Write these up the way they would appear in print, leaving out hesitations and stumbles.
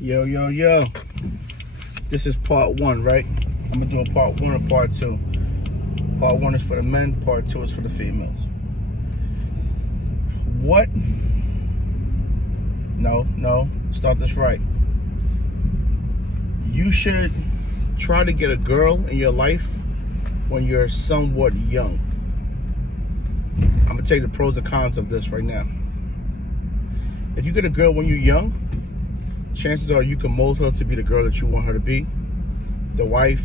Yo, yo, yo. This is part one, right? I'm gonna do a part one and part two. Part one is for the men, part two is for the females. What? No, start this right. You should try to get a girl in your life when you're somewhat young. I'm gonna tell you the pros and cons of this right now. If you get a girl when you're young, chances are you can mold her to be the girl that you want her to be, the wife,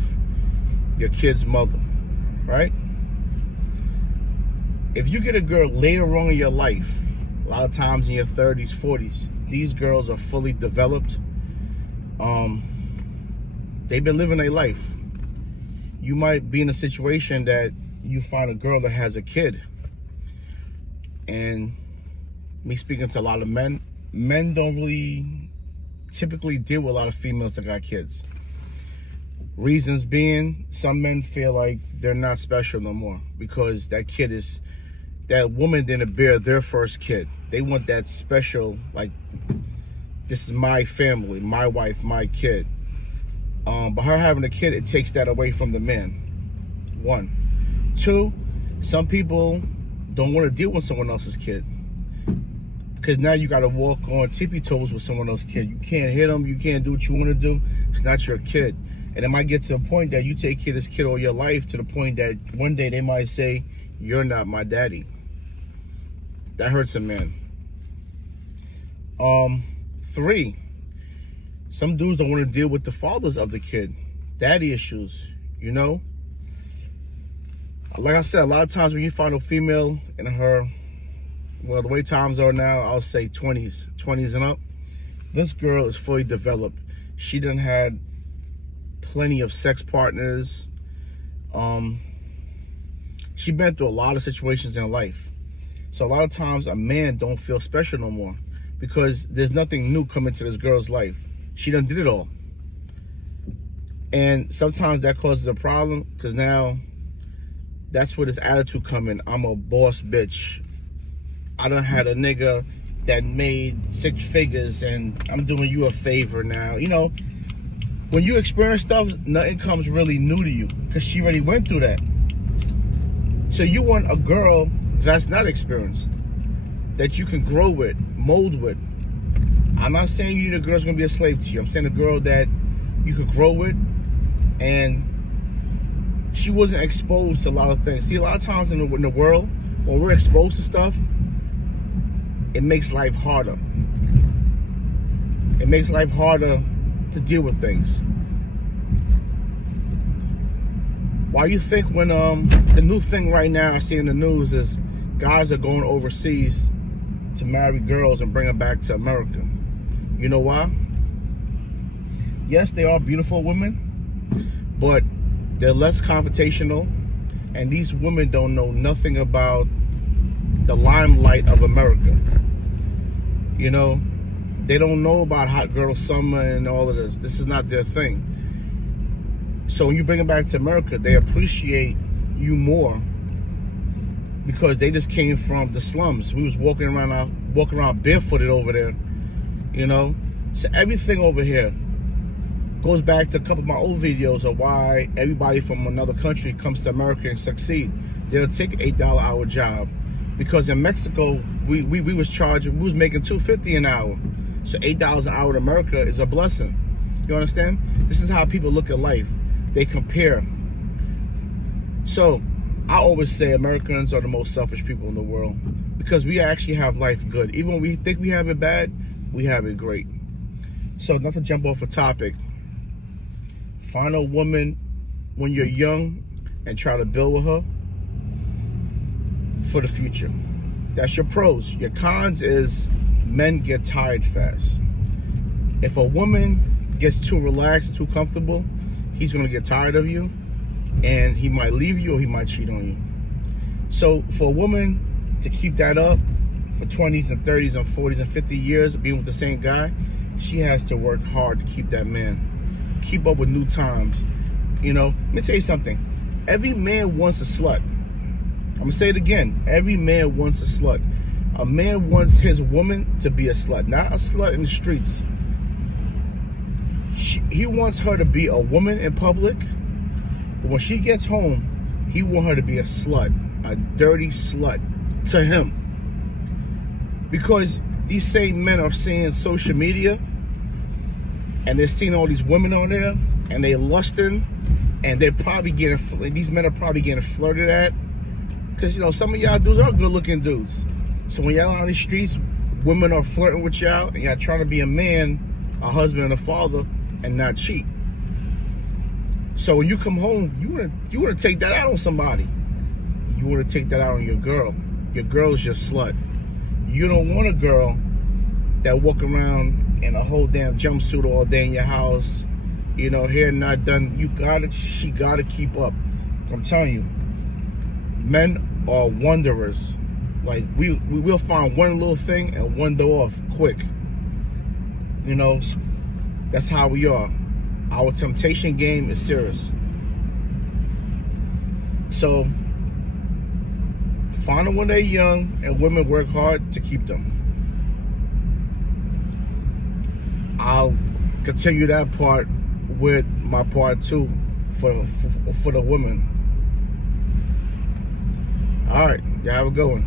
your kid's mother, right? If you get a girl later on in your life, a lot of times in your 30s, 40s, these girls are fully developed. They've been living their life. You might be in a situation that you find a girl that has a kid. And me speaking to a lot of men don't really typically deal with a lot of females that got kids. Reasons being, some men feel like they're not special no more because that woman didn't bear their first kid. They want that special, like, this is my family, my wife, my kid. But her having a kid, it takes that away from the man. One. Two, some people don't want to deal with someone else's kid. Because now you got to walk on tippy toes with someone else's kid. You can't hit them. You can't do what you want to do. It's not your kid. And it might get to the point that you take care of this kid all your life, to the point that one day they might say, you're not my daddy. That hurts a man. Three, some dudes don't want to deal with the fathers of the kid. Daddy issues, you know? Like I said, a lot of times when you find a female in her, well, the way times are now, I'll say 20s and up, this girl is fully developed. She done had plenty of sex partners. She been through a lot of situations in life. So a lot of times a man don't feel special no more because there's nothing new coming to this girl's life. She done did it all. And sometimes that causes a problem because now that's where this attitude come in. I'm a boss bitch. I done had a nigga that made 6 figures and I'm doing you a favor now. You know, when you experience stuff, nothing comes really new to you because she already went through that. So you want a girl that's not experienced, that you can grow with, mold with. I'm not saying you need a girl that's gonna be a slave to you. I'm saying a girl that you could grow with and she wasn't exposed to a lot of things. See, a lot of times in the world, when we're exposed to stuff, it makes life harder. It makes life harder to deal with things. Why you think when the new thing right now I see in the news is guys are going overseas to marry girls and bring them back to America? You know why? Yes, they are beautiful women, but they're less confrontational, and these women don't know nothing about the limelight of America. You know, they don't know about hot girl summer and all of this. This is not their thing. So when you bring them back to America, they appreciate you more because they just came from the slums. We was walking around barefooted over there, you know. So everything over here goes back to a couple of my old videos of why everybody from another country comes to America and succeed. They'll take an $8 hour job because in Mexico we was making $2.50 an hour. So $8 an hour in America is a blessing. You understand? This is how people look at life. They compare. So I always say Americans are the most selfish people in the world because we actually have life good. Even when we think we have it bad, we have it great. So not to jump off a topic, find a woman when you're young and try to build with her for the future. That's your pros. Your cons is men get tired fast. If a woman gets too relaxed, too comfortable, he's gonna get tired of you and he might leave you or he might cheat on you. So for a woman to keep that up for 20s and 30s and 40s and 50 years of being with the same guy, she has to work hard to keep that man. Keep up with new times. You know, let me tell you something. Every man wants a slut. I'm gonna say it again. Every man wants a slut. A man wants his woman to be a slut, not a slut in the streets. he wants her to be a woman in public, but when she gets home, he wants her to be a slut, a dirty slut to him. Because these same men are seeing social media and they're seeing all these women on there and they lusting, and they're probably these men are probably getting flirted at. Because, you know, some of y'all dudes are good looking dudes. So when y'all out on the streets, women are flirting with y'all and y'all trying to be a man, a husband and a father, and not cheat. So when you come home, you wanna take that out on somebody. You wanna take that out on your girl. Your girl's your slut. You don't want a girl that walk around in a whole damn jumpsuit all day in your house, you know, hair not done. She gotta keep up. I'm telling you, men are wanderers. Like, we will find one little thing and wander off quick. You know, that's how we are. Our temptation game is serious. So, find them when they're young, and women work hard to keep them. I'll continue that part with my part 2 for the women. All right, y'all have a good one.